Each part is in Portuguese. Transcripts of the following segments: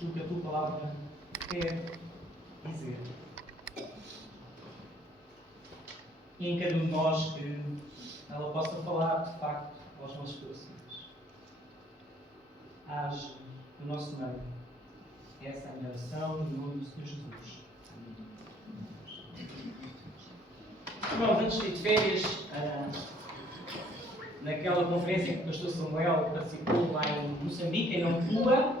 aquilo que a tua palavra quer dizer. E em cada um de nós que ela possa falar, de facto, aos nossos corações. Age no nosso meio. Essa é a minha oração, no nome do Senhor Jesus. Irmãos, antes de ir de férias, naquela conferência que o pastor Samuel participou lá em Moçambique, em Nampula,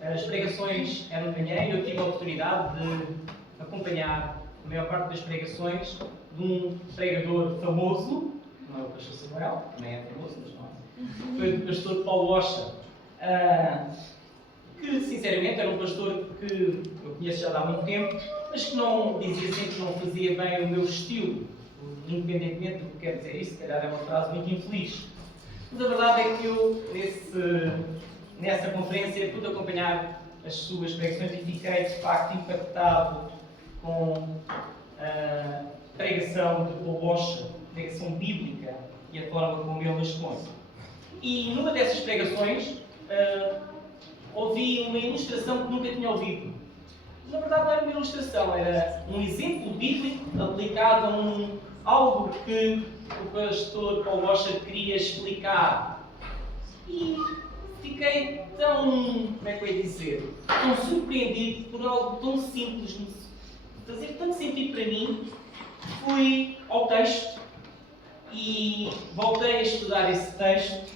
as pregações eram de manhã e eu tive a oportunidade de acompanhar a maior parte das pregações de um pregador famoso, não é o pastor Samuel, também é famoso, mas não é. Foi o pastor Paulo Rocha, que sinceramente era um pastor que eu conheço já há muito tempo, mas que não dizia sempre que não fazia bem o meu estilo, independentemente do que quer dizer isso, se calhar é uma frase muito infeliz. Mas a verdade é que eu, nessa conferência, pude acompanhar as suas pregações e fiquei de facto impactado com a pregação de Paulo Rocha, pregação bíblica e a forma como ele as expõe. E numa dessas pregações ouvi uma ilustração que nunca tinha ouvido. Na verdade não era uma ilustração, era um exemplo bíblico aplicado a algo que o pastor Paulo Rocha queria explicar. E fiquei tão, como é que eu ia dizer, tão surpreendido por algo tão simples, fazer tanto sentido para mim. Fui ao texto e voltei a estudar esse texto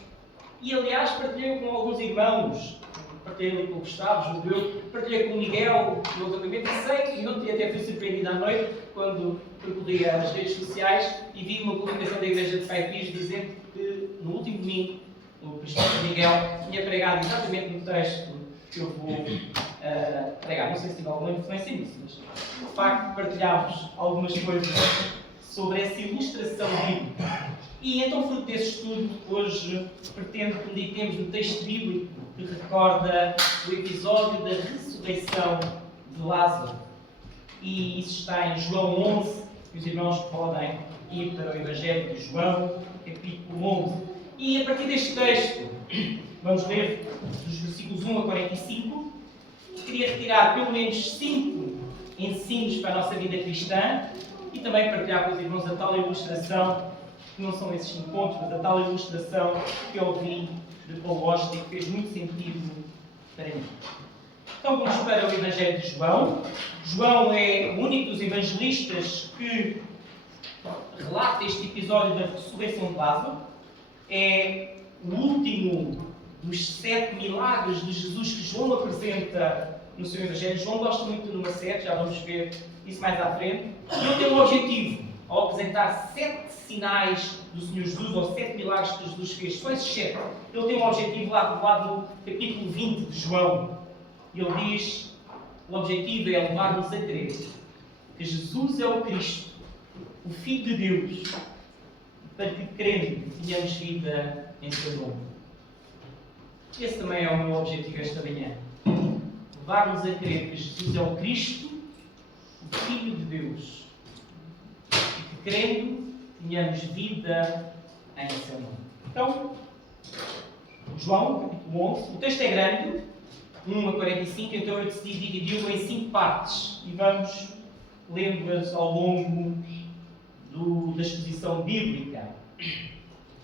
e, aliás, partilhei com alguns irmãos. Partilhei com o Gustavo, Judeu, partilhei com o Miguel, no acampamento, e sei, e ontem até fui surpreendido à noite, quando percorri as redes sociais e vi uma publicação da Igreja de Pai Pires dizendo que no último domingo o Cristiano Miguel tinha pregado exatamente no texto que eu vou pregar. Não sei se tive alguma influência nisso, mas de facto partilhámos algumas coisas sobre essa ilustração bíblica. E então, fruto desse estudo, hoje pretendo que meditemos no texto bíblico que recorda o episódio da ressurreição de Lázaro. E isso está em João 11, que os irmãos podem ir para o Evangelho de João, capítulo 11. E a partir deste texto, vamos ler dos versículos 1 a 45. Queria retirar pelo menos 5 ensinos para a nossa vida cristã e também partilhar com os irmãos a tal ilustração, que não são esses 5 pontos, mas a tal ilustração que eu ouvi de Paulo Rocha e que fez muito sentido para mim. Então vamos para o Evangelho de João. João é o único dos evangelistas que relata este episódio da ressurreição de Lázaro. É o último dos 7 milagres de Jesus que João apresenta no seu Evangelho. João gosta muito do número 7, já vamos ver isso mais à frente. E ele tem um objetivo, ao apresentar 7 sinais do Senhor Jesus, ou 7 milagres que Jesus fez, só esses 7. Ele tem um objetivo lá no capítulo 20 de João. Ele diz, o objetivo é levar-nos a crer que Jesus é o Cristo, o Filho de Deus, para que, crendo, tenhamos vida em seu nome. Esse também é o meu objetivo esta manhã. Levar-nos a crer que Jesus é o Cristo, o Filho de Deus, e que, crendo, tenhamos vida em seu nome. Então, João, capítulo 11, o texto é grande, 1 a 45, então eu decidi dividi-lo em 5 partes e vamos lendo-as ao longo da exposição bíblica.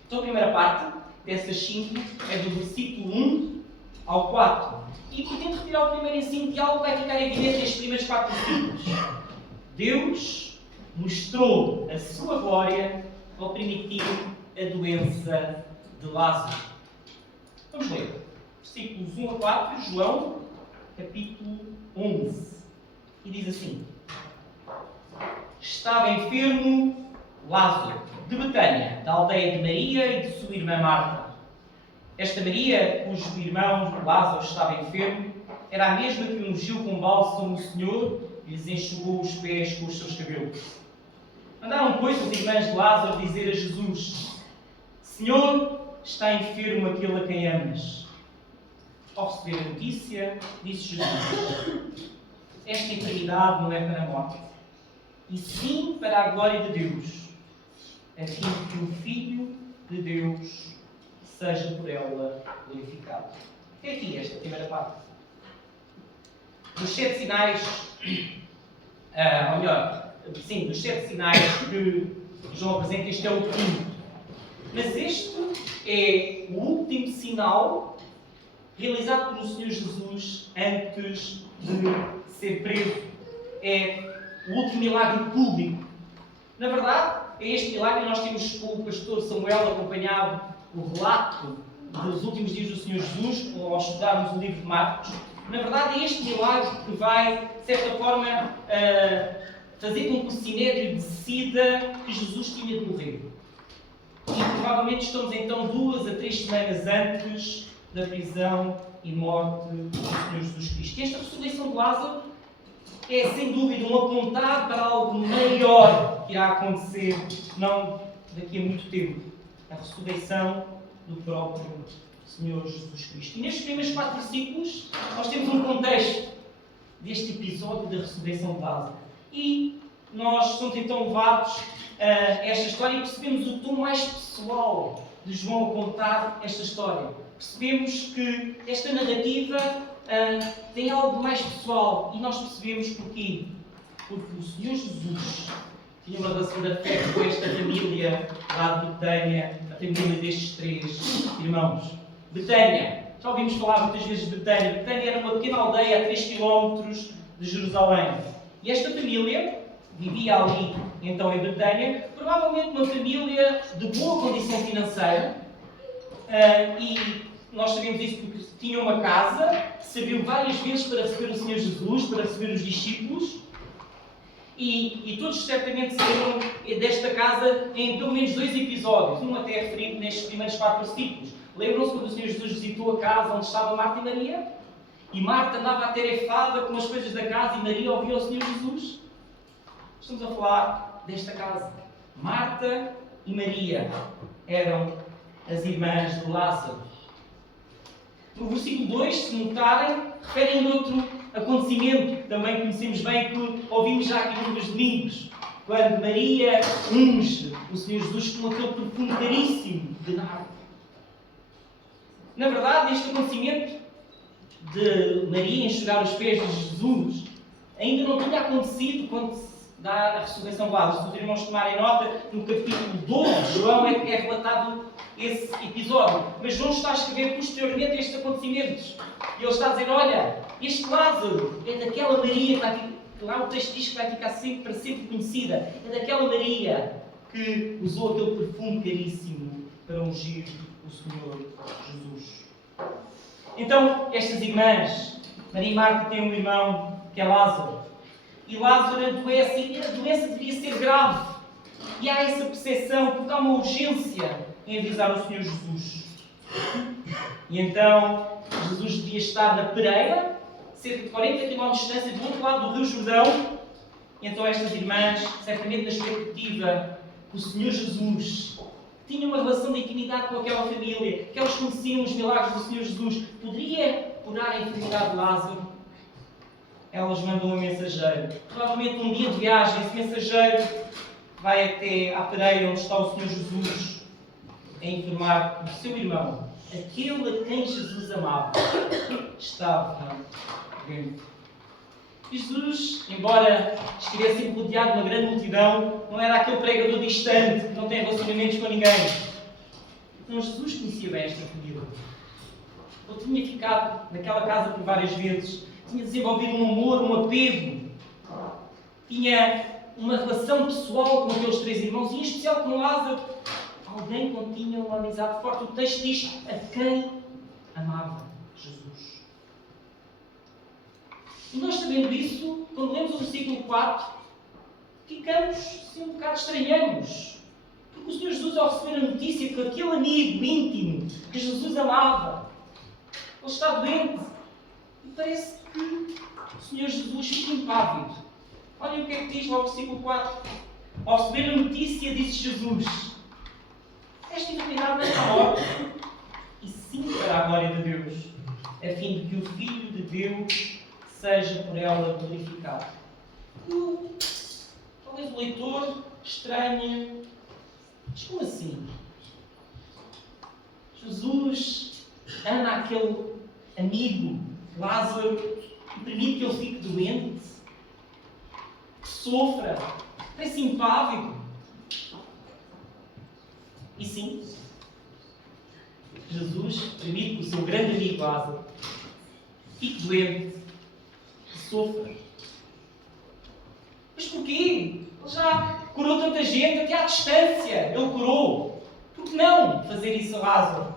Então a primeira parte dessas 5 é do versículo 1 ao 4. E pretendo retirar o primeiro ensino de algo que vai ficar evidente nestes primeiros 4 versículos. Deus mostrou a sua glória ao permitir a doença de Lázaro. Vamos ler. Versículos 1 a 4, João, capítulo 11. E diz assim: Estava enfermo Lázaro, de Betânia, da aldeia de Maria e de sua irmã Marta. Esta Maria, cujo irmão Lázaro estava enfermo, era a mesma que ungiu com bálsamo o Senhor e lhes enxugou os pés com os seus cabelos. Mandaram, pois, os irmãos de Lázaro dizer a Jesus: Senhor, está enfermo aquele a quem amas. Ao receber a notícia, disse Jesus: Esta enfermidade não é para a morte, e sim para a glória de Deus, a fim de que o Filho de Deus seja por ela glorificado. Até aqui esta primeira parte. dos 7 sinais, ou melhor, sim, dos 7 sinais que João apresenta, este é o quinto. Mas este é o último sinal realizado pelo Senhor Jesus antes de ser preso. É o último milagre público. Na verdade, é este milagre que nós temos com o pastor Samuel acompanhado o relato dos últimos dias do Senhor Jesus, ao estudarmos o livro de Marcos. Na verdade, é este milagre que vai, de certa forma, fazer com que o Sinédrio decida que Jesus tinha de morrer. E provavelmente estamos então 2 a 3 semanas antes da prisão e morte do Senhor Jesus Cristo. E esta ressurreição de Lázaro é, sem dúvida, um apontar para algo maior que irá acontecer, não daqui a muito tempo. A ressurreição do próprio Senhor Jesus Cristo. E nestes primeiros 4 versículos, nós temos um contexto deste episódio da ressurreição de Lázaro. E nós somos então levados a esta história e percebemos o tom mais pessoal de João a contar esta história. Percebemos que esta narrativa tem algo mais pessoal e nós percebemos porquê. Porque o Senhor Jesus tinha uma relação de afeto com esta família lá de Betânia, a família destes 3 irmãos. Betânia, já ouvimos falar muitas vezes de Betânia. Betânia era uma pequena aldeia a 3 km de Jerusalém. E esta família vivia ali, então, em Betânia, provavelmente uma família de boa condição financeira. E nós sabemos isso porque tinha uma casa, serviu várias vezes para receber o Senhor Jesus, para receber os discípulos. E todos certamente se lembram desta casa em pelo menos 2 episódios, um até referido nestes primeiros 4 versículos. Lembram-se quando o Senhor Jesus visitou a casa onde estava Marta e Maria? E Marta andava atarefada com as coisas da casa e Maria ouvia o Senhor Jesus? Estamos a falar desta casa. Marta e Maria eram as irmãs de Lázaro. No versículo 2, se notarem, referem a outro acontecimento que também conhecemos bem, que ouvimos já aqui num dos domingos, quando Maria unge o Senhor Jesus com aquele perfume caríssimo de nardo. Na verdade, este acontecimento de Maria enxugar os pés de Jesus ainda não tinha acontecido quando se dá a ressurreição de Lázaro. Se os irmãos tomarem nota, no capítulo 12 de João é relatado esse episódio. Mas João está a escrever posteriormente a estes acontecimentos. E ele está a dizer, olha, este Lázaro é daquela Maria, que lá o texto diz que vai ficar para sempre conhecida, é daquela Maria que usou aquele perfume caríssimo para ungir o Senhor Jesus. Então, estas irmãs, Maria e Marta têm um irmão que é Lázaro. E Lázaro adoece, e a doença devia ser grave. E há essa percepção, porque há uma urgência em avisar o Senhor Jesus. E então, Jesus devia estar na Pereira, cerca de 40 km de distância, do outro lado do Rio Jordão. E então estas irmãs, certamente na expectativa que o Senhor Jesus tinha uma relação de intimidade com aquela família, que elas conheciam os milagres do Senhor Jesus, poderia curar a enfermidade de Lázaro. Elas mandam um mensageiro. Provavelmente um dia de viagem, esse mensageiro vai até à Pereira onde está o Senhor Jesus a informar que o seu irmão, aquele a quem Jesus amava, estava doente. Jesus, embora estivesse rodeado de uma grande multidão, não era aquele pregador distante que não tem relacionamentos com ninguém. Então Jesus conhecia bem esta família. Ele tinha ficado naquela casa por várias vezes, tinha desenvolvido um amor, um apego, tinha uma relação pessoal com aqueles 3 irmãos, e em especial com Lázaro, alguém com quem tinha uma amizade forte. O texto diz a quem amava Jesus. E nós, sabendo isso, quando lemos o versículo 4, ficamos assim, um bocado estranhamos. Porque o Senhor Jesus, ao receber a notícia que aquele amigo íntimo que Jesus amava, ele está doente, e parece que o Senhor Jesus fica impávido. Olhem o que é que diz lá o versículo 4. Ao receber a notícia, disse Jesus: esta enfermidade não é para a morte, e sim para a glória de Deus, a fim de que o Filho de Deus seja por ela glorificado. Talvez o leitor estranhe, mas como assim? Jesus ama aquele amigo, Lázaro, e permite que ele fique doente, que sofra, parece impávido. E sim, Jesus permite que o seu grande amigo Lázaro fique doente, que sofra. Mas porquê? Ele já curou tanta gente, até à distância. Ele curou. Por que não fazer isso a Lázaro?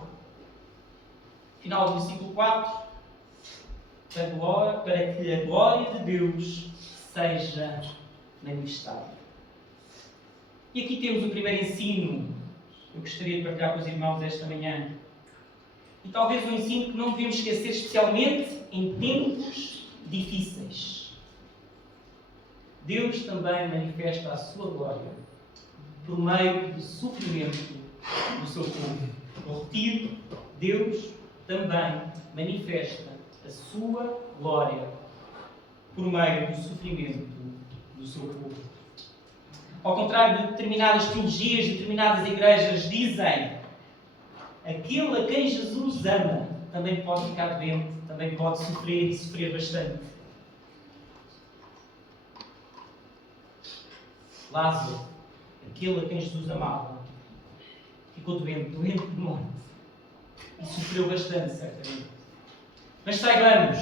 Final do versículo 4. Para que a glória de Deus seja manifestada. E aqui temos o primeiro ensino que eu gostaria de partilhar com os irmãos esta manhã. E talvez um ensino que não devemos esquecer, especialmente em tempos difíceis. Deus também manifesta a sua glória por meio do sofrimento do seu povo. Eu retiro, Deus também manifesta a sua glória por meio do sofrimento do seu povo. Ao contrário de determinadas teologias, determinadas igrejas dizem, aquele a quem Jesus ama também pode ficar doente, também pode sofrer e sofrer bastante. Lázaro, aquele a quem Jesus amava, ficou doente de morte e sofreu bastante, certamente. Mas saibamos,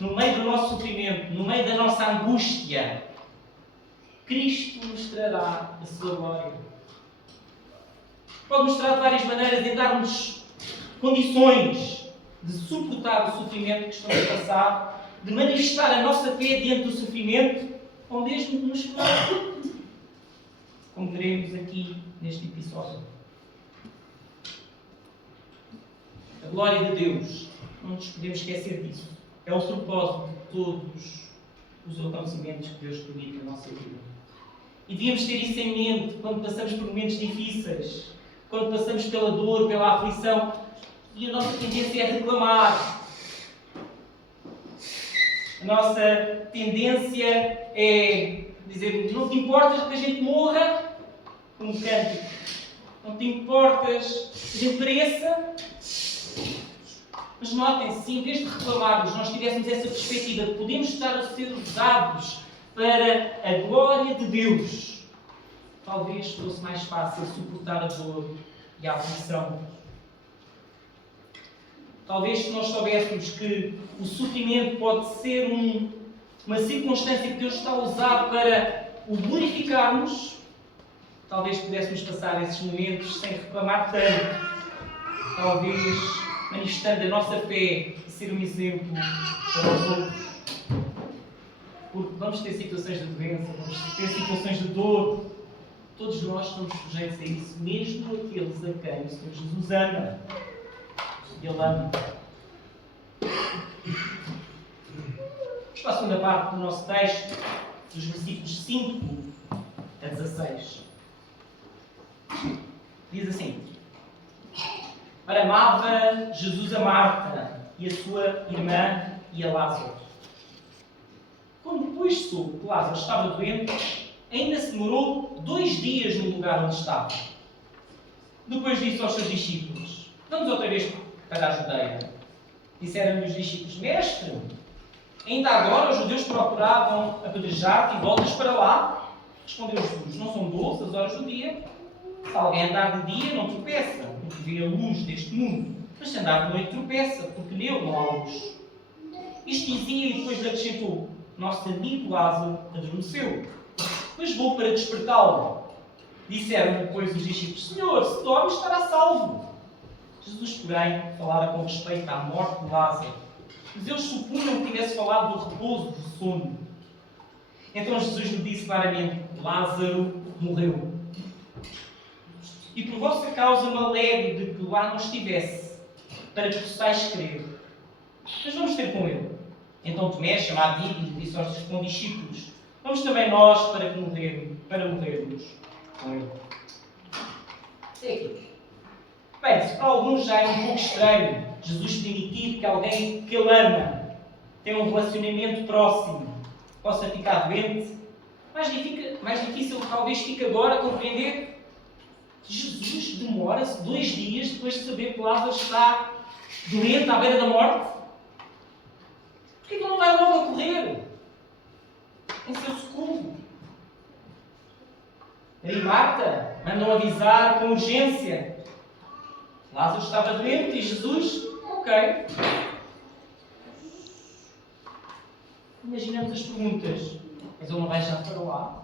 no meio do nosso sofrimento, no meio da nossa angústia, Cristo mostrará a sua glória. Pode mostrar de várias maneiras em dar-nos condições de suportar o sofrimento que estamos a passar, de manifestar a nossa fé diante do sofrimento, ou mesmo de nos curar, como veremos aqui neste episódio. A glória de Deus, não nos podemos esquecer disso. É o propósito de todos os acontecimentos que Deus permite na nossa vida. E devíamos ter isso em mente quando passamos por momentos difíceis, quando passamos pela dor, pela aflição, e a nossa tendência é reclamar. A nossa tendência é dizer, não te importas que a gente morra, como cântico. Não te importas que a gente pereça. Mas notem-se, se em vez de reclamarmos, nós tivéssemos essa perspectiva de podermos estar a ser usados para a glória de Deus, talvez fosse mais fácil suportar a dor e a aflição. Talvez se nós soubéssemos que o sofrimento pode ser uma circunstância que Deus está a usar para o glorificarmos, talvez pudéssemos passar esses momentos sem reclamar tanto. Talvez manifestando a nossa fé e ser um exemplo para os outros. Porque vamos ter situações de doença, vamos ter situações de dor. Todos nós estamos sujeitos a isso, mesmo aqueles a quem o Senhor Jesus ama. Ele ama. Vamos para a segunda parte do nosso texto, dos versículos 5 a 16. Diz assim: Ora, amava Jesus a Marta e a sua irmã e a Lázaro. Quando depois soube que Lázaro estava doente, ainda se demorou 2 dias no lugar onde estava. Depois disse aos seus discípulos: Vamos outra vez para a Judeia. Disseram-lhe os discípulos: Mestre, ainda agora os judeus procuravam apedrejar-te e voltas para lá? Respondeu Jesus: Não são 12 as horas do dia? Se alguém andar de dia, não tropeça, porque vê a luz deste mundo. Mas se andar de noite, tropeça, porque nele não há luz. Isto dizia e depois lhe acrescentou: Nosso amigo Lázaro adormeceu, mas vou para despertá-lo. Disseram-lhe, pois, os discípulos: Senhor, se dorme, estará salvo. Jesus, porém, falara com respeito à morte de Lázaro, mas eles supunham que tivesse falado do repouso, do sono. Então Jesus lhe disse claramente: Lázaro morreu. E por vossa causa me alegro de que lá não estivesse, para que possais crer. Mas vamos ter com ele. Então Tomé, chamado Dídimo, disse aos seus discípulos: Vamos também nós para morrermos com ele. É aqui. Bem, se para alguns já é um pouco estranho Jesus permitir que alguém que ele ama tenha um relacionamento próximo possa ficar doente, mais difícil talvez fique agora compreender que Jesus demora-se 2 dias depois de saber que Lázaro está doente à beira da morte. Porquê que ele não vai logo a correr em seu socorro? Maria e Marta mandam avisar com urgência. Lázaro estava doente e Jesus, ok. Imaginamos as perguntas. Mas ele não vai já para lá?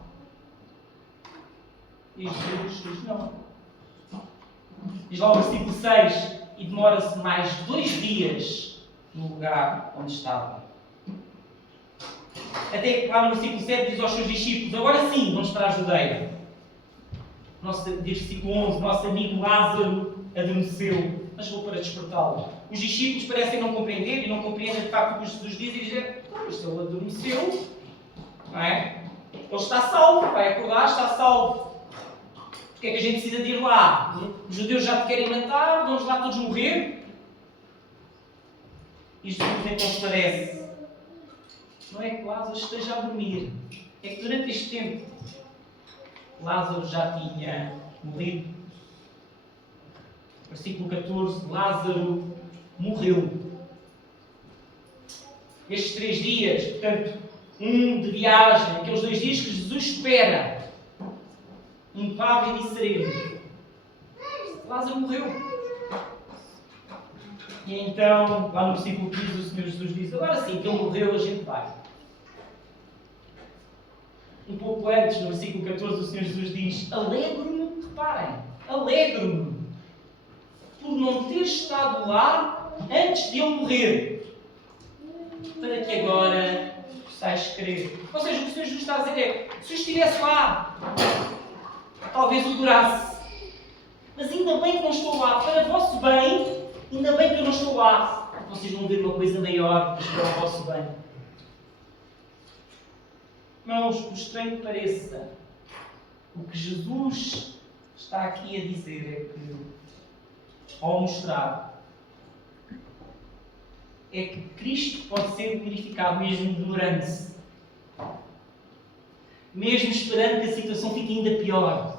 E Jesus diz não. Diz lá o versículo 6, e demora-se mais 2 dias no lugar onde estava. Até que lá no versículo 7 diz aos seus discípulos, agora sim, vamos para a Judeia. Versículo 11, nosso amigo Lázaro adormeceu, mas vou para despertá-lo. Os discípulos parecem não compreender e não compreendem de facto o que Jesus diz e dizem, pois se ele adormeceu, não é? Ele está salvo, vai acordar, está salvo. Porque é que a gente precisa de ir lá? Os judeus já te querem matar, vamos lá todos morrer? E Jesus então esclarece. Não é que Lázaro esteja a dormir. É que durante este tempo, Lázaro já tinha morrido. Versículo 14, Lázaro morreu. Estes 3 dias, portanto, um de viagem, aqueles 2 dias que Jesus espera, impávido e sereno. Lázaro morreu. E então, lá no versículo 15, o Senhor Jesus diz, agora sim, que ele morreu, a gente vai. Um pouco antes, no versículo 14, o Senhor Jesus diz, alegro-me, reparem, alegro-me, por não ter estado lá antes de eu morrer, para que agora possais crer. Ou seja, o que o Senhor Jesus está a dizer é, se eu estivesse lá, talvez o durasse. Mas ainda bem que não estou lá, para o vosso bem, ainda bem que eu não estou lá. Vocês vão ver uma coisa maior, mas para o vosso bem. Irmãos, por estranho que pareça, o que Jesus está aqui a dizer é que, ao mostrar, é que Cristo pode ser glorificado mesmo demorando-se. Mesmo esperando que a situação fique ainda pior.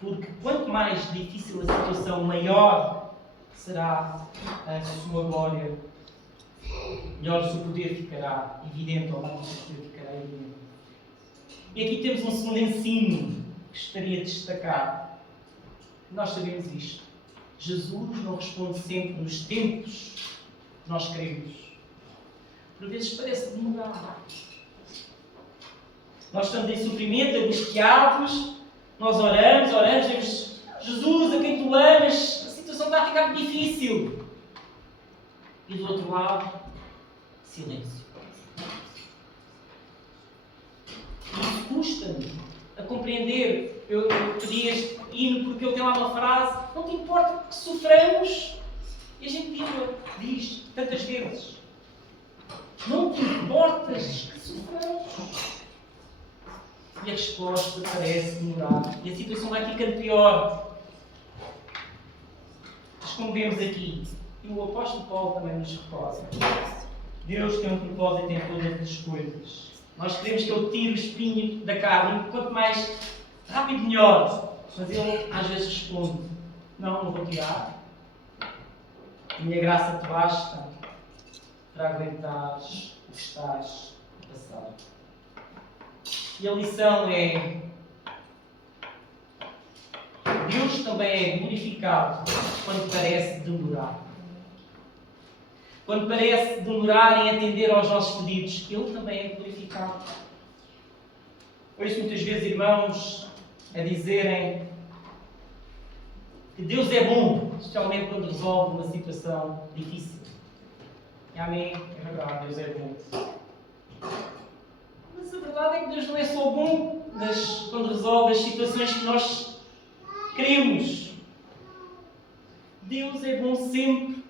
Porque quanto mais difícil a situação, maior será a sua glória. Melhor o seu poder ficará evidente, ou mais o seu poder ficará evidente. E aqui temos um segundo ensino que gostaria de destacar. Nós sabemos isto. Jesus não responde sempre nos tempos que nós queremos. Por vezes parece demorar. Nós estamos em sofrimento, angustiados, nós oramos, dizemos, Jesus, a quem tu amas, a situação está a ficar difícil. E do outro lado, silêncio. Isso custa-me a compreender. Eu pedi este hino porque ele tem lá uma frase, não te importa que soframos? E a gente diz tantas vezes, não te importas que soframos? E a resposta parece demorar. E a situação vai ficando pior. Mas como vemos aqui, e o apóstolo Paulo também nos recorda, Deus tem um propósito em todas as coisas. Nós queremos que Ele tire o espinho da carne, quanto mais rápido melhor. Mas Ele às vezes responde, não vou tirar. A minha graça te basta para aguentares o que estás a passar. E a lição é, Deus também é glorificado quando parece demorar. Quando parece demorar em atender aos nossos pedidos, Ele também é glorificado. Ouço muitas vezes irmãos a dizerem que Deus é bom, especialmente quando resolve uma situação difícil. E amém, é verdade, Deus é bom. Mas a verdade é que Deus não é só bom quando resolve as situações que nós queremos. Deus é bom sempre.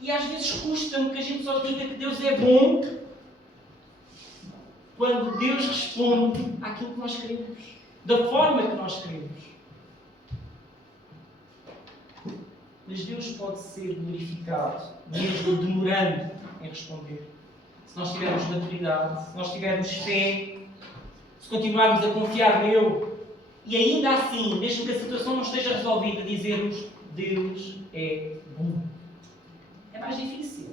E às vezes custa-me que a gente só diga que Deus é bom quando Deus responde àquilo que nós queremos, da forma que nós queremos. Mas Deus pode ser glorificado, mesmo demorando em responder. Se nós tivermos maturidade, se nós tivermos fé, se continuarmos a confiar nele, e ainda assim, mesmo que a situação não esteja resolvida, dizermos, Deus é bom. é mais difícil.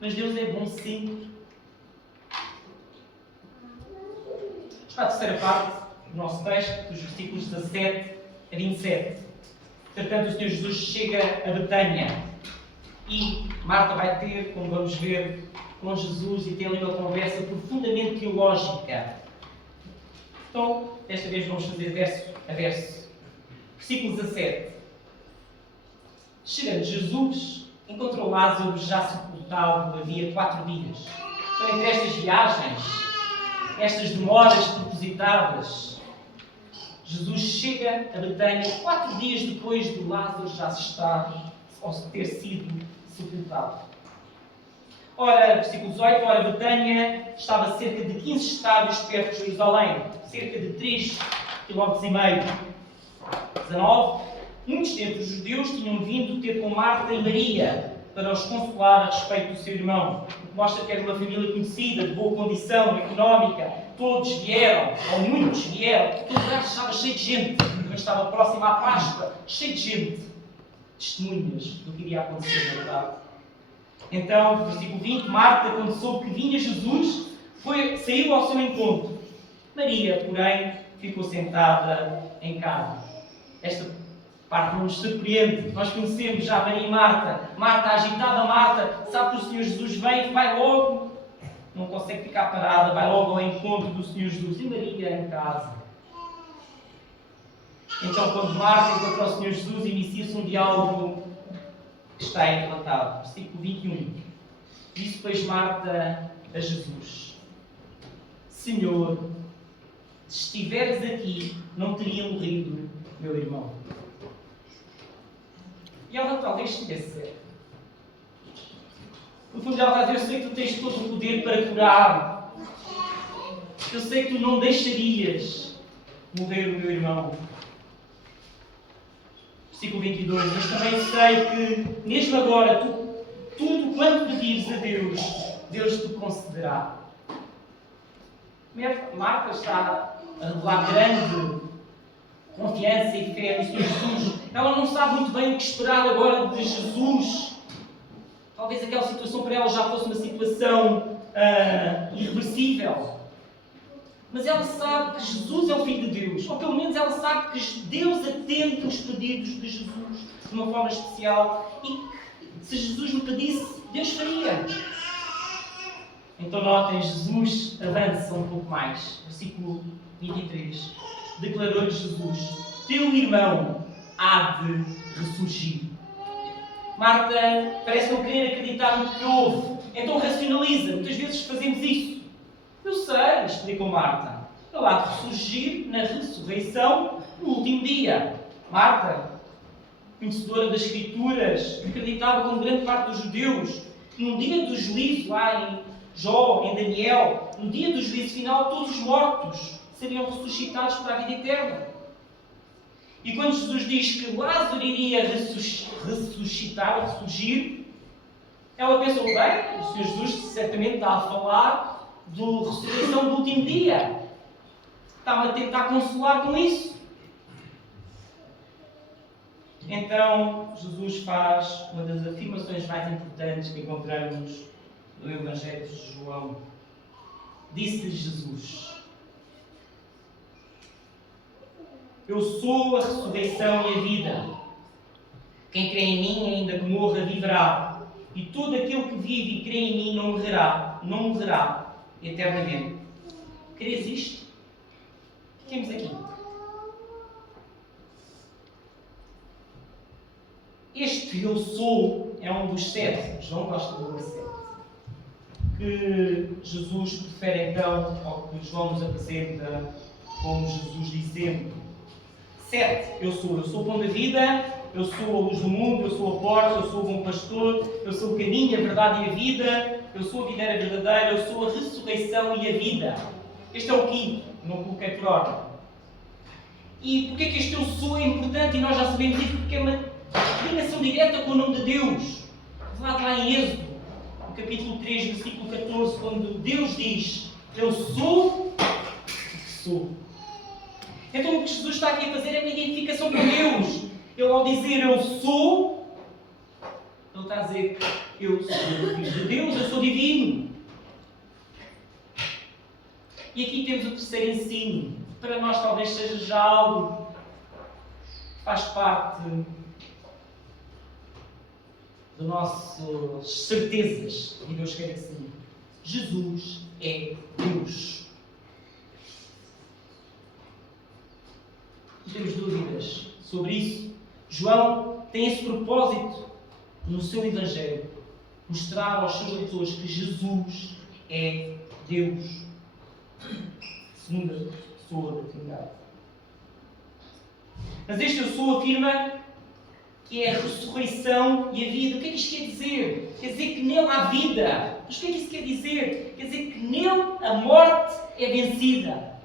Mas Deus é bom sempre. Para a terceira parte do nosso texto, dos versículos 17 a 27. Portanto, o Senhor Jesus chega a Betânia e Marta vai ter, como vamos ver, com Jesus e tem ali uma conversa profundamente teológica. Então, desta vez vamos fazer verso a verso. Versículo 17. Chegando Jesus, encontrou Lázaro já sepultado havia 4 dias. Então, entre estas viagens, estas demoras propositadas, Jesus chega a Betânia 4 dias depois de Lázaro já estar ou ter sido sepultado. Ora, versículo 18, ora, Betânia estava a cerca de 15 estádios perto de Jerusalém, cerca de 3,5 km. 19. Muitos dentre os judeus tinham vindo ter com Marta e Maria para os consolar a respeito do seu irmão. O que mostra que era uma família conhecida, de boa condição económica. Todos vieram, ou muitos vieram. Todo o lugar estava cheio de gente. Também estava próximo à Páscoa, cheio de gente. Testemunhas do que iria acontecer na verdade. Então, versículo 20, Marta, quando soube que vinha Jesus, saiu ao seu encontro. Maria, porém, ficou sentada em casa. Esta parte não nos surpreende. Nós conhecemos já Maria e Marta. Marta, agitada Marta, sabe que o Senhor Jesus vem, vai logo. Não consegue ficar parada, vai logo ao encontro do Senhor Jesus. E Maria em casa. Então, quando Marta encontra o Senhor Jesus, inicia-se um diálogo que está aí relatado. Versículo 21. Disse, pois, Marta a Jesus: Senhor, se estiveres aqui, não teria morrido meu irmão. E ela talvez estivesse certa. No fundo, ela está a dizer: eu sei que tu tens todo o poder para curar. Eu sei que tu não deixarias morrer o meu irmão. Versículo 22. Mas também sei que, mesmo agora, tudo quanto pedires a Deus, Deus te concederá. Marta está a revelar grande confiança e fé no Senhor Jesus. Ela não sabe muito bem o que esperar agora de Jesus. Talvez aquela situação para ela já fosse uma situação irreversível. Mas ela sabe que Jesus é o Filho de Deus. Ou pelo menos ela sabe que Deus atende os pedidos de Jesus de uma forma especial. E que se Jesus lhe pedisse, Deus faria. Então notem, Jesus avança um pouco mais. Versículo 23. Declarou-lhe Jesus: teu irmão há de ressurgir. Marta parece não querer acreditar no que houve. Então racionaliza. Muitas vezes fazemos isso. Eu sei, explicou Marta. Ele há de ressurgir na ressurreição no último dia. Marta, conhecedora das Escrituras, acreditava como grande parte dos judeus que no dia do juízo, lá em Jó, em Daniel, no dia do juízo final, todos os mortos seriam ressuscitados para a vida eterna. E quando Jesus diz que Lázaro iria ressuscitar, ressurgir, ela pensou: bem, o Senhor Jesus certamente está a falar da ressurreição do último dia. Está-me a tentar consolar com isso. Então, Jesus faz uma das afirmações mais importantes que encontramos no Evangelho de João. Disse-lhe Jesus: eu sou a ressurreição e a vida. Quem crê em mim, ainda que morra, viverá. E todo aquele que vive e crê em mim não morrerá eternamente. Crês isto? Temos aqui. Este eu sou é um dos 7. João gosta do número 7. Que Jesus prefere então, ou que João nos apresenta como Jesus dizendo: 7. Eu sou o pão da vida, eu sou a luz do mundo, eu sou a porta, eu sou o bom pastor, eu sou o caminho, a verdade e a vida, eu sou a videira verdadeira, eu sou a ressurreição e a vida. Este é o quinto, não coloquei por ordem. E porquê que este eu sou é importante e nós já sabemos isso? Porque é uma ligação direta com o nome de Deus. Revelado lá em Êxodo, no capítulo 3, versículo 14, quando Deus diz: eu sou o que sou. Então o que Jesus está aqui a fazer é uma identificação com Deus. Ele, ao dizer eu sou, está a dizer que eu sou filho de Deus, eu sou divino. E aqui temos o terceiro ensino. Para nós talvez seja já algo que faz parte das nossas certezas. E Deus quer assim. Jesus é Deus. Não temos dúvidas sobre isso. João tem esse propósito no seu Evangelho. Mostrar aos seus leitores que Jesus é Deus. Segunda pessoa da Trindade. Mas este eu sou afirma que é a ressurreição e a vida. O que é que isto quer dizer? Quer dizer que nele há vida. Mas o que é que isso quer dizer? Quer dizer que nele a morte é vencida.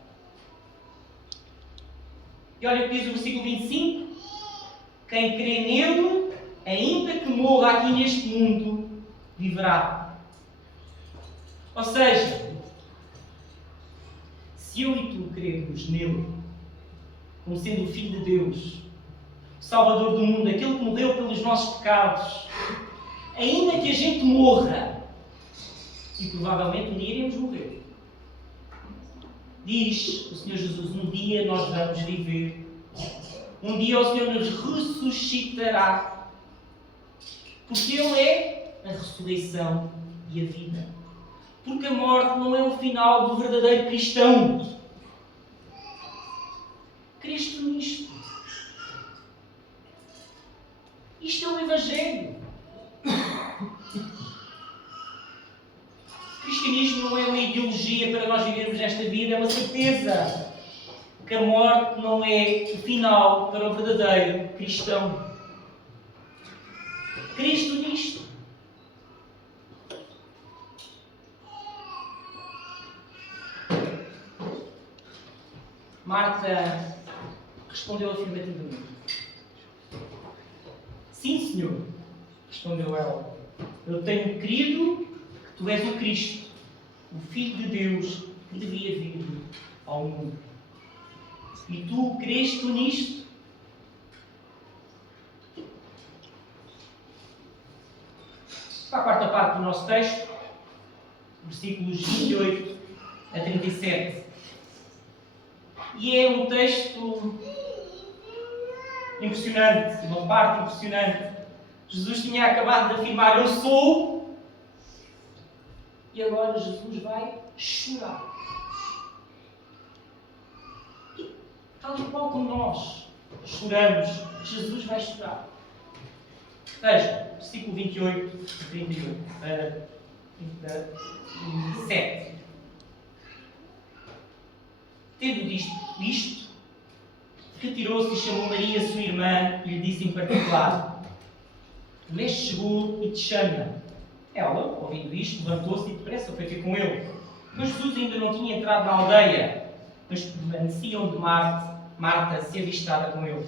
E olha o que diz o versículo 25. Quem crê nele, ainda que morra aqui neste mundo, viverá. Ou seja, se eu e tu cremos nele, como sendo o Filho de Deus, o Salvador do mundo, aquele que morreu pelos nossos pecados, ainda que a gente morra, e provavelmente um dia iremos morrer, diz o Senhor Jesus, um dia nós vamos viver, um dia o Senhor nos ressuscitará, porque Ele é a ressurreição e a vida. Porque a morte não é o final do verdadeiro cristão. Cristo nisto. Isto é o Evangelho. O cristianismo não é uma ideologia para nós vivermos nesta vida, é uma certeza que a morte não é o final para o verdadeiro cristão. Cristo nisto. Marta respondeu afirmativamente. Sim, Senhor, respondeu ela. Eu tenho crido que Tu és o Cristo, o Filho de Deus que devia vir ao mundo. E Tu creste nisto? Para a quarta parte do nosso texto, versículos 28 a 37. E é um texto impressionante, uma parte impressionante. Jesus tinha acabado de afirmar, eu sou, e agora Jesus vai chorar. Tal e qual como nós choramos, Jesus vai chorar. Veja, versículo 28 a 37. Tendo dito isto, retirou-se e chamou Maria, sua irmã, e lhe disse em particular, o mestre chegou e te chama. Ela, ouvindo isto, levantou-se e depressa foi ter com ele. Mas Jesus ainda não tinha entrado na aldeia, mas permanecia onde Marta se avistara com ele.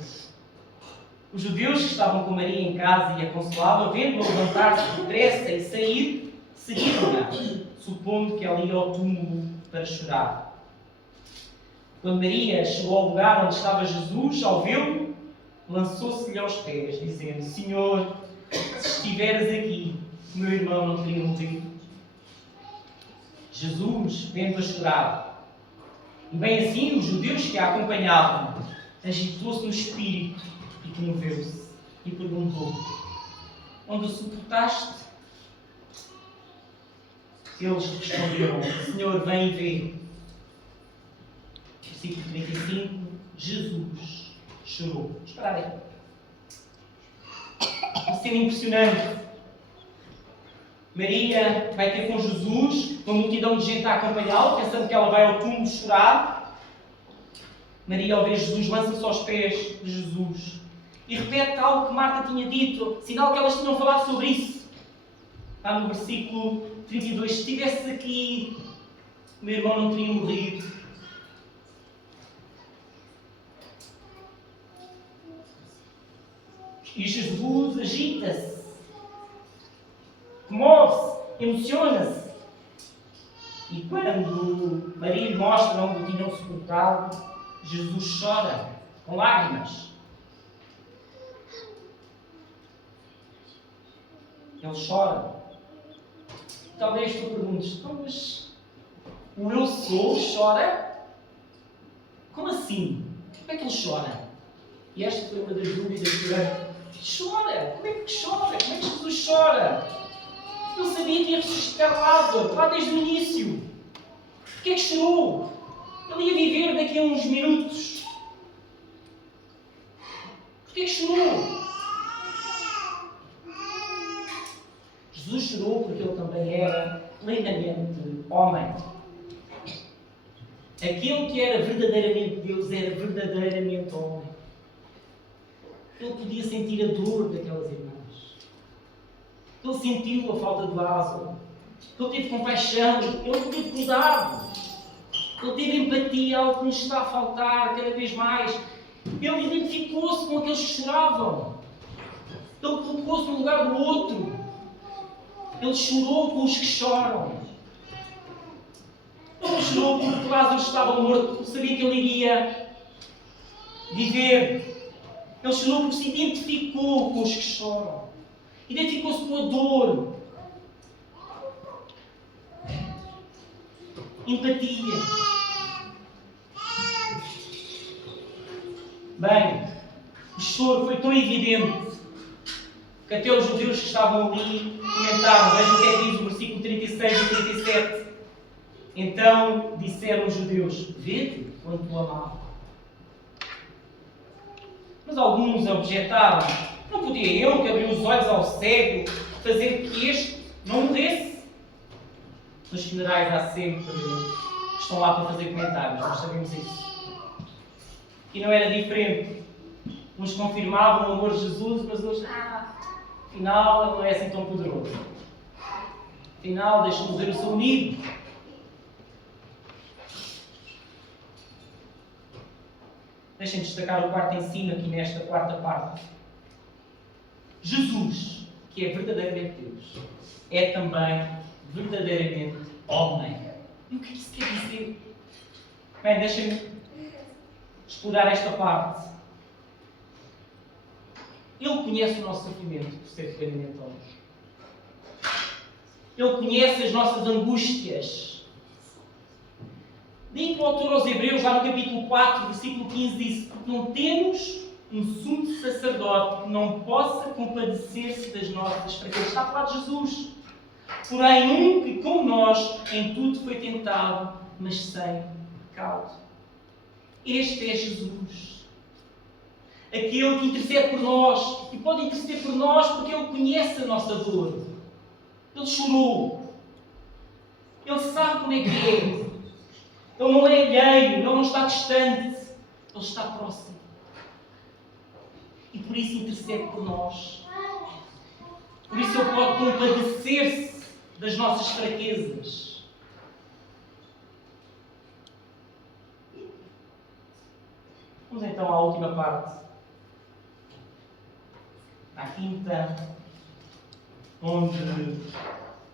Os judeus que estavam com Maria em casa e a consolava, vendo-a levantar-se depressa e sair, seguiram-na, supondo que ela ia ao túmulo para chorar. Quando Maria chegou ao lugar onde estava Jesus, ao vê-lo, lançou-se-lhe aos pés, dizendo, Senhor, se estiveres aqui, meu irmão não teria morrido. Jesus, vendo-a chorar, e bem assim os judeus que a acompanhavam, agitou-se no espírito e comoveu-se, e perguntou, onde o sepultaste? Eles responderam, Senhor, vem e vê. Versículo 35, Jesus chorou. Esperarem. Uma cena impressionante. Maria vai ter com Jesus, uma multidão de gente a acompanhá-lo, pensando que ela vai ao túmulo chorar. Maria, ao ver Jesus, lança-se aos pés de Jesus e repete algo que Marta tinha dito, sinal que elas tinham falado sobre isso. Está no versículo 32, se estivesse aqui, meu irmão não teria morrido. E Jesus agita-se, comove-se, emociona-se. E quando Maria lhe mostra onde o tinham sepultado, Jesus chora, com lágrimas. Ele chora. Talvez tu perguntes, então, mas o eu sou chora? Como assim? Como é que ele chora? E esta foi uma das dúvidas que eu chora? Como é que chora? Como é que Jesus chora? Ele sabia que ia ressuscitar Lázaro, lá desde o início. Porquê é que chorou? Ele ia viver daqui a uns minutos. Porquê é que chorou? Jesus chorou porque ele também era plenamente homem. Aquele que era verdadeiramente Deus era verdadeiramente homem. Ele podia sentir a dor daquelas irmãs. Ele sentiu a falta de Lázaro. Ele teve compaixão. Ele teve cuidado. Ele teve empatia, algo que nos está a faltar cada vez mais. Ele identificou-se com aqueles que choravam. Ele colocou-se no lugar do outro. Ele chorou com os que choram. Ele chorou porque Lázaro estava morto, porque sabia que ele iria viver. Ele chorou porque se identificou com os que choram. Identificou-se com a dor. Empatia. Bem, o choro foi tão evidente que até os judeus que estavam ali comentaram. Vejam o que é que diz o versículo 36 e 37. Então disseram os judeus: vede quanto o amava. Mas alguns objetaram: não podia eu, que abriu os olhos ao cego, fazer que este não morresse? Nos funerais há sempre que estão lá para fazer comentários, nós sabemos isso. E não era diferente. Uns confirmavam o amor de Jesus, mas outros, afinal, ele não é assim tão poderoso. Afinal, deixa-me morrer o seu amigo. Deixem destacar o quarto ensino aqui nesta quarta parte. Jesus, que é verdadeiramente Deus, é também verdadeiramente homem. E o que isso quer dizer? Bem, deixem-me explorar esta parte. Ele conhece o nosso sofrimento por ser plenamente homem. Ele conhece as nossas angústias. Daí que o autor aos Hebreus, lá no capítulo 4, versículo 15, disse: porque não temos um sumo sacerdote que não possa compadecer-se das nossas fraquezas. Está a falar de Jesus. Porém, um que, como nós, em tudo foi tentado, mas sem pecado. Este é Jesus. Aquele que intercede por nós. E pode interceder por nós porque Ele conhece a nossa dor. Ele chorou. Ele sabe como é que é. Ele não é alheio. Ele não está distante. Ele está próximo. E por isso intercede por nós. Por isso Ele pode compadecer-se das nossas fraquezas. Vamos então à última parte. À quinta, onde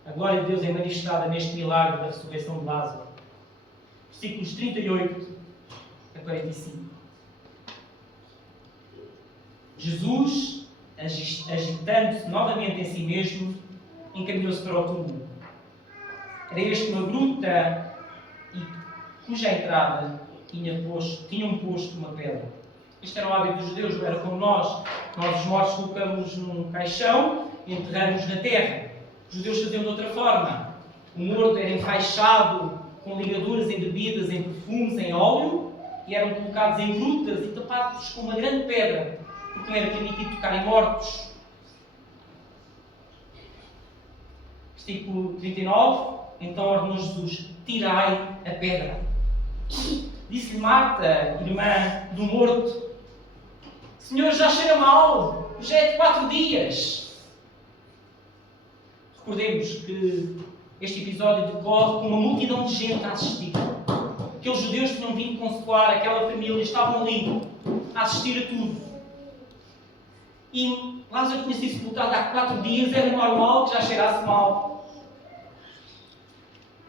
a glória de Deus é manifestada neste milagre da ressurreição de Lázaro. Versículos 38 a 45. Jesus, agitando-se novamente em si mesmo, encaminhou-se para o túmulo. Era este uma gruta cuja entrada tinham posto uma pedra. Este era o hábito dos judeus, não era como nós. Nós, os mortos, colocamos num caixão e enterramos na terra. Os judeus faziam de outra forma. O morto era enfaixado com ligaduras embebidas em perfumes, em óleo, e eram colocados em grutas e tapados com uma grande pedra, porque não era permitido tocar em mortos. Versículo 39. Então ordenou Jesus: tirai a pedra. Disse-lhe Marta, irmã do morto: Senhor, já cheira mal, já é de 4 dias. Recordemos que este episódio decorre com uma multidão de gente a assistir. Aqueles judeus que tinham vindo consolar aquela família estavam ali a assistir a tudo. E Lázaro tinha sido sepultado há 4 dias, era normal que já cheirasse mal.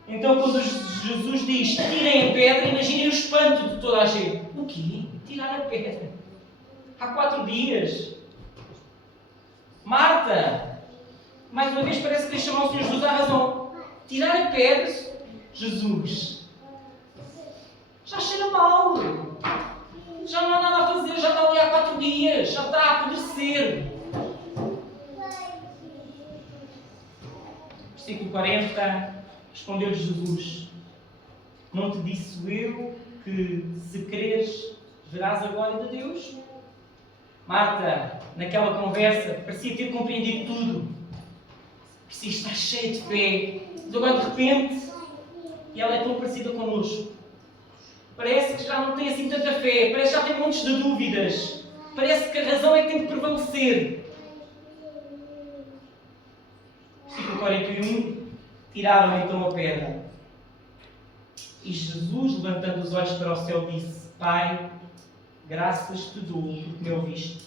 Então, quando Jesus diz: tirem a pedra, imaginem o espanto de toda a gente. O quê? Tirar a pedra? Há 4 dias. Marta, mais uma vez parece que tem chamar o Senhor Jesus à razão. Tirar a pedra, Jesus, já cheira mal. Já não há nada a fazer, já está ali há 4 dias, já está a apodrecer. Versículo 40, respondeu-lhe Jesus: não te disse eu que, se creres, verás a glória de Deus? Marta, naquela conversa, parecia ter compreendido tudo. Parecia estar cheia de fé. Mas agora, de repente, e ela é tão parecida connosco. Parece que já não tem assim tanta fé. Parece que já tem montes de dúvidas. Parece que a razão é que tem que prevalecer. Versículo 41. Tiraram então a pedra. E Jesus, levantando os olhos para o céu, disse: Pai, graças te dou porque me ouviste.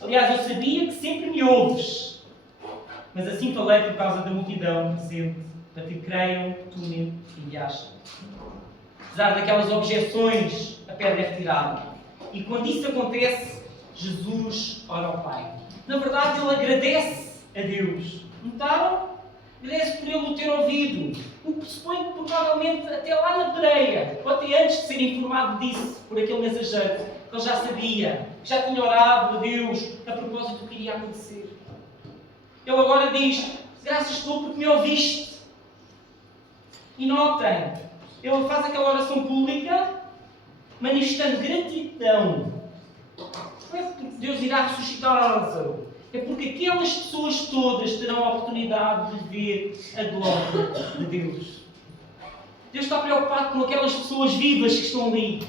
Aliás, eu sabia que sempre me ouves. Mas assim falei por causa da multidão presente, para que creiam que tu me enviaste. Apesar daquelas objeções, a pedra é retirada. E quando isso acontece, Jesus ora ao Pai. Na verdade, ele agradece a Deus. Notaram? Agradece por ele o ter ouvido. O que supõe que provavelmente até lá na Pereia, ou até antes de ser informado disso por aquele mensageiro, ele já sabia, já tinha orado a Deus a propósito do que iria acontecer. Ele agora diz: graças te dou porque me ouviste. E notem, ele faz aquela oração pública manifestando gratidão. Não é porque Deus irá ressuscitar Lázaro, é porque aquelas pessoas todas terão a oportunidade de ver a glória de Deus. Deus está preocupado com aquelas pessoas vivas que estão ali.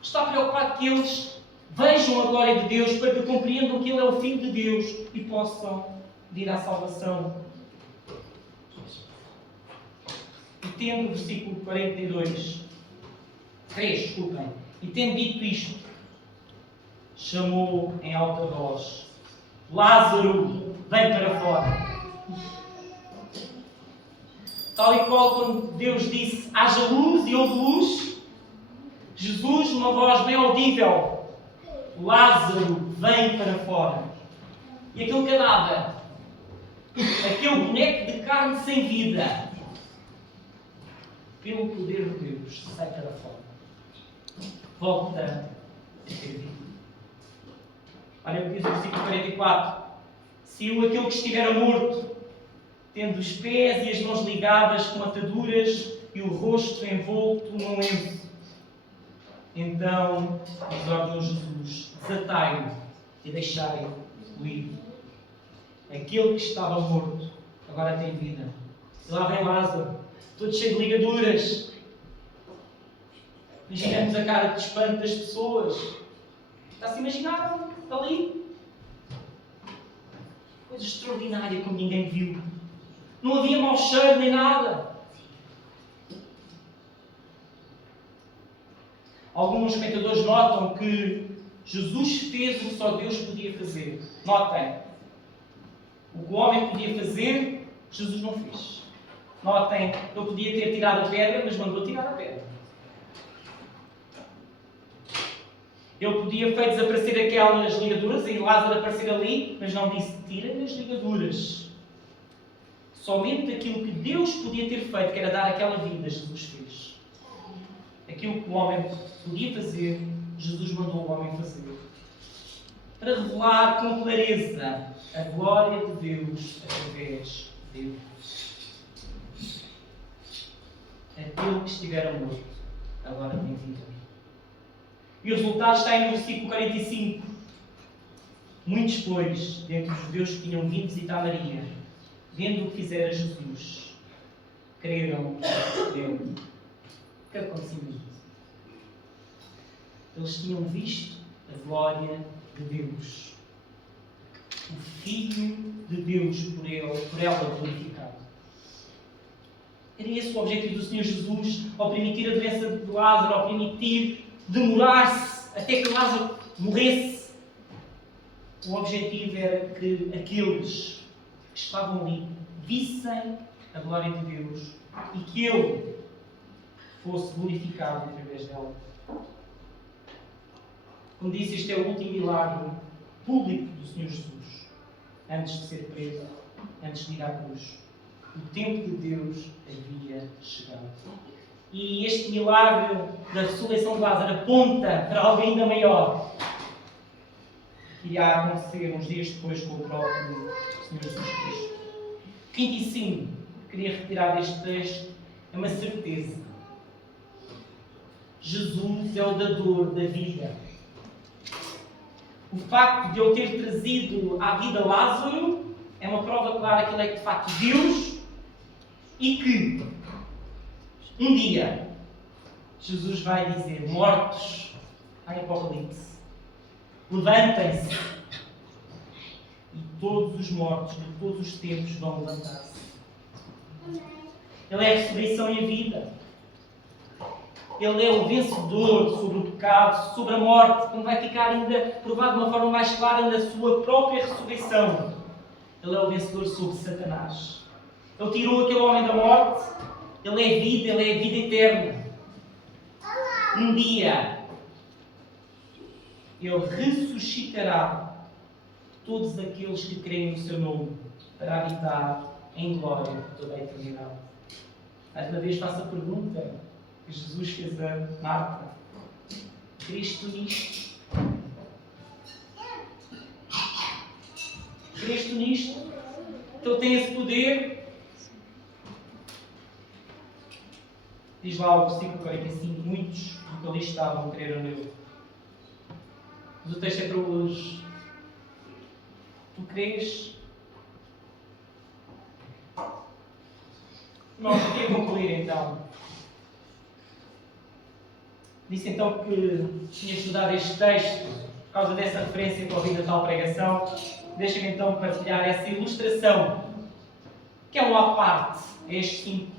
Está preocupado que eles vejam a glória de Deus, para que compreendam que Ele é o Filho de Deus e possam vir à salvação. E tendo, versículo 42, 3, desculpem. E tendo dito isto, chamou em alta voz: Lázaro, vem para fora. Tal e qual quando Deus disse: haja luz, e houve luz, Jesus, numa voz bem audível: Lázaro, vem para fora. E aquele cadáver, aquele boneco de carne sem vida, pelo poder de Deus, sai para fora. Volta a ter vida. Olha o que diz o versículo 44. Se aquele que estivera morto, tendo os pés e as mãos ligadas com ataduras e o rosto envolto num lenço, então lhes ordenou Jesus: desatai-o e deixai-o livre. Aquele que estava morto agora tem vida. E lá vem Lázaro, todo cheio de ligaduras. Imaginamos a cara de espanto das pessoas. Já se imaginaram ali? Coisa extraordinária como ninguém viu. Não havia mau cheiro nem nada. Alguns comentadores notam que Jesus fez o que só Deus podia fazer. Notem. O que o homem podia fazer, Jesus não fez. Notem, ele podia ter tirado a pedra, mas mandou tirar a pedra. Ele podia ter desaparecer aquelas ligaduras e Lázaro aparecer ali, mas não disse: tirem as ligaduras. Somente aquilo que Deus podia ter feito, que era dar aquela vida, Jesus fez. Aquilo que o homem podia fazer, Jesus mandou o homem fazer. Para revelar com clareza a glória de Deus através dele. Aquele que estivera morto, agora tem vida. E o resultado está aí no versículo 45. Muitos, pois, dentre os judeus que tinham vindo visitar Maria, vendo o que fizera Jesus, creram nele. O que aconteceu? Eles tinham visto a glória de Deus. O Filho de Deus por ela glorificado. Era esse o objetivo do Senhor Jesus, ao permitir a doença de Lázaro, ao permitir demorar-se até que Lázaro morresse. O objetivo era que aqueles que estavam ali vissem a glória de Deus e que Ele fosse glorificado através dela. Como disse, este é o último milagre público do Senhor Jesus. antes de ser preso, antes de ir à cruz. O tempo de Deus havia chegado. E este milagre da ressurreição de Lázaro aponta para algo ainda maior, que irá acontecer uns dias depois com o próprio Senhor Jesus Cristo. O quinto ensino que queria retirar deste texto é uma certeza. Jesus é o dador da vida. O facto de ele ter trazido à vida Lázaro é uma prova clara que ele é de facto Deus e que um dia Jesus vai dizer: mortos, em Apocalipse, levantem-se. E todos os mortos de todos os tempos vão levantar-se. Ele é a ressurreição e a vida. Ele é o vencedor sobre o pecado, sobre a morte, como vai ficar ainda provado de uma forma mais clara na sua própria ressurreição. Ele é o vencedor sobre Satanás. Ele tirou aquele homem da morte. Ele é vida, ele é vida eterna. Um dia, ele ressuscitará todos aqueles que creem no seu nome para habitar em glória por toda a eternidade. Mais uma vez faço a pergunta que Jesus fez a Marta: crês tu nisto? Crês tu nisto? Que ele tem esse poder? Diz lá o versículo 45, muitos do que ali estavam creram nele. Mas o texto é para hoje. Tu crês? Nós queria concluir então. Disse então que tinha estudado este texto por causa dessa referência que ouvi na tal pregação. Deixa-me então partilhar essa ilustração, que é uma à parte a estes 5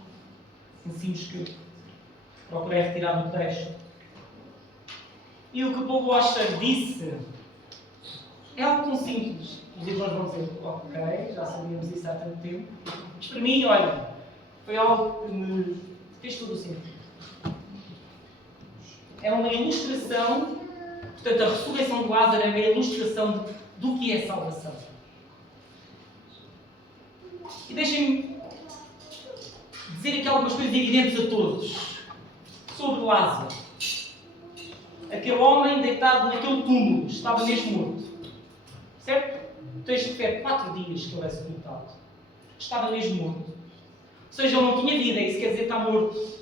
ensinos que procurei retirar do texto. E o que Paul Washer disse é algo tão simples. Os irmãos vão dizer: ok, já sabíamos isso há tanto tempo. Mas para mim, olha, foi algo que me fez todo o sentido. É uma ilustração, portanto, a ressurreição de Lázaro é uma ilustração do que é salvação. E deixem-me dizer aqui algumas coisas evidentes a todos sobre Lázaro. Aquele homem deitado naquele túmulo estava mesmo morto. Certo? O texto refere 4 dias que ele é sepultado. Estava mesmo morto. Ou seja, ele não tinha vida, isso quer dizer que está morto.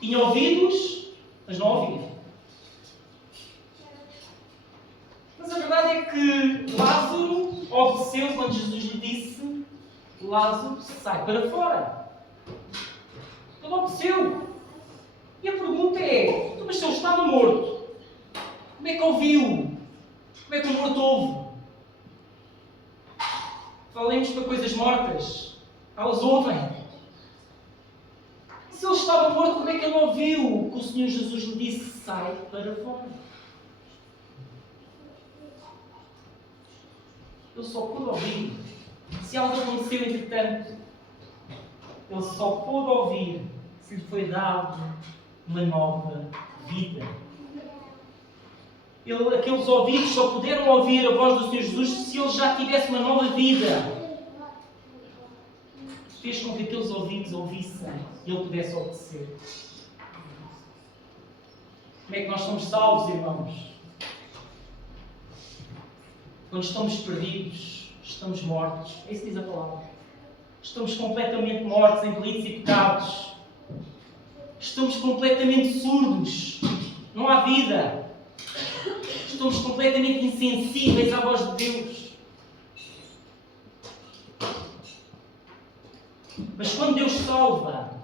Tinha ouvidos, mas não ouvia. Mas a verdade é que Lázaro obedeceu quando Jesus lhe disse: Lázaro, sai para fora. Ele obedeceu. E a pergunta é: mas se ele estava morto, como é que ouviu? Como é que o morto ouve? Falemos para coisas mortas. Elas ouvem. E se ele estava morto, como é que ele ouviu que o Senhor Jesus lhe disse: sai para fora? Ele só pôde ouvir. Se algo aconteceu entretanto, ele só pôde ouvir se lhe foi dado uma nova vida. Aqueles ouvidos só puderam ouvir a voz do Senhor Jesus se ele já tivesse uma nova vida. Fez com que aqueles ouvidos ouvissem e ele pudesse obedecer. Como é que nós somos salvos, irmãos? Quando estamos perdidos, estamos mortos. É isso que diz a palavra. Estamos completamente mortos em delitos e pecados. Estamos completamente surdos. Não há vida. Estamos completamente insensíveis à voz de Deus. Mas quando Deus salva,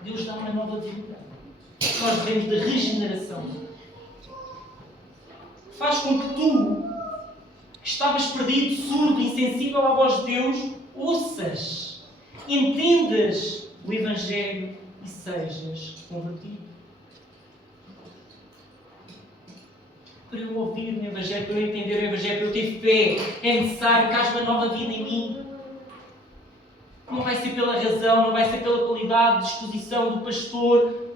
Deus dá uma nova vida. Nós devemos de regeneração. Faz com que tu, que estavas perdido, surdo, insensível à voz de Deus, ouças, entendas o Evangelho e sejas convertido. Para eu ouvir o Evangelho, para eu entender o Evangelho, para eu ter fé, é necessário que haja uma nova vida em mim. Não vai ser pela razão, não vai ser pela qualidade de exposição do pastor,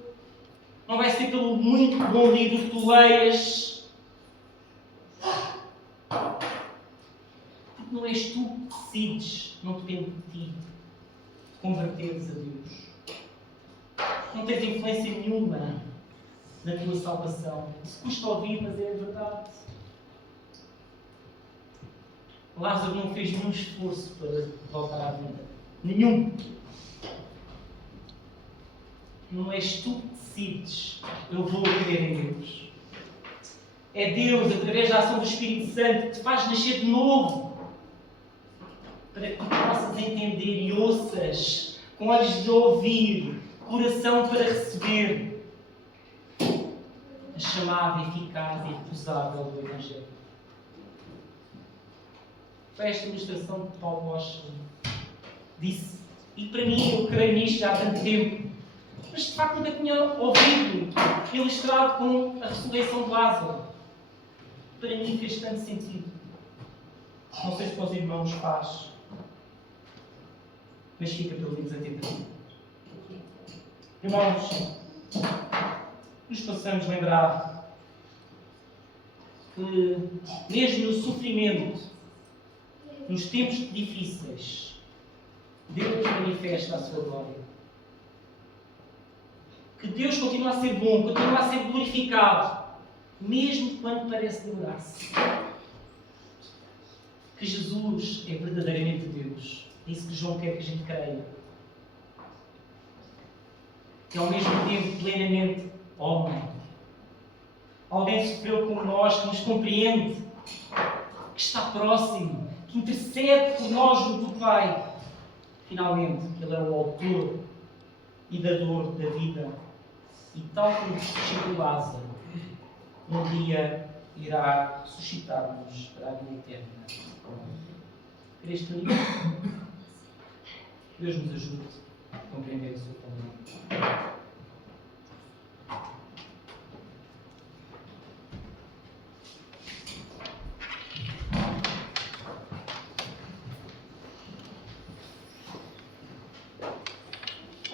não vai ser pelo muito bom livro que tu leias. não és tu que decides, não depende de ti, converteres a Deus. Não tens influência nenhuma na tua salvação. Isso custa ouvir, mas é a verdade. Lázaro não fez nenhum esforço para voltar à vida. Nenhum. Não és tu que decides, eu vou crer em Deus. É Deus, através da ação do Espírito Santo, que te faz nascer de novo. Para que tu possas entender e ouças, com olhos de ouvir, coração para receber a chamada eficaz e recusável do Evangelho. Foi esta ilustração que Paulo Rocha disse. E para mim, eu creio nisto já há tanto tempo. Mas de facto nunca tinha ouvido ilustrado com a ressurreição de Lázaro. Para mim fez tanto sentido. Não sei se para os irmãos faz. Mas fica pelo menos a tentativa. Irmãos, nos possamos lembrar que mesmo no sofrimento, nos tempos difíceis, Deus manifesta a sua glória. Que Deus continua a ser bom, continua a ser glorificado, mesmo quando parece demorar-se. Que Jesus é verdadeiramente Deus. É isso que João quer que a gente creia. Que ao mesmo tempo plenamente homem. Alguém que sofreu como nós, que nos compreende, que está próximo, que intercede por nós junto do Pai. Finalmente, Ele é o autor e dador da vida. E tal como ressuscitou Lázaro, um dia irá suscitar-nos para a vida eterna. Crês nisso? Deus nos ajude a compreender o seu plano.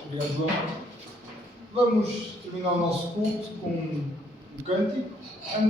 Obrigado, João. Vamos terminar o nosso culto com um cântico.